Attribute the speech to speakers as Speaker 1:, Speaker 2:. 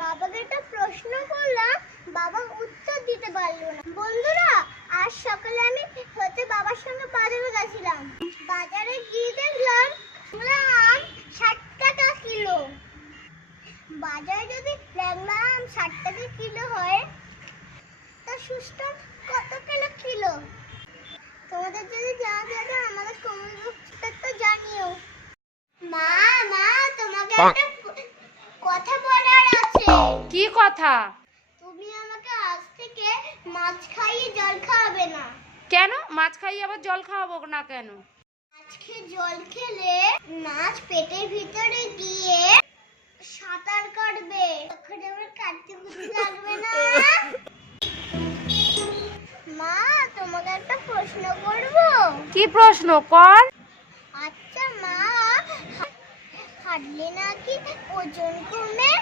Speaker 1: বাবাকে একটা প্রশ্ন করলাম, বাবা উত্তর দিতে পারল বন্ধুরা, আজ সকালে আমি হতে বাবার সঙ্গে বাজারে গেছিলাম বাজারে গিয়ে দেখলাম ল্যাংড়া আম ষাট টাকা কিলো বাজারে যদি ল্যাংড়া আম ষাট টাকা কিলো হয় তা সুস্থ কত কিলো কিলো? তোমাদের যদি জানা থাকে আমাদের কমেন্ট তো জানিও। মা মা তোমাকে একটা কথা বলার আছে।
Speaker 2: কি কথা?
Speaker 1: তুমি আমাকে আজ থেকে মাছ খাইয়ে জল খাওয়াবে না।
Speaker 2: কেন? মাছ খাইয়ে আবার জল খাওয়াবো না কেন?
Speaker 1: আজকে জল খেলে মাছ পেটের ভিতরে গিয়ে লাগবে না মা তোমাকে একটা প্রশ্ন করব।
Speaker 2: কি প্রশ্ন? কর।
Speaker 1: আচ্ছা মা হাঁটলে নাকি ওজন কমে?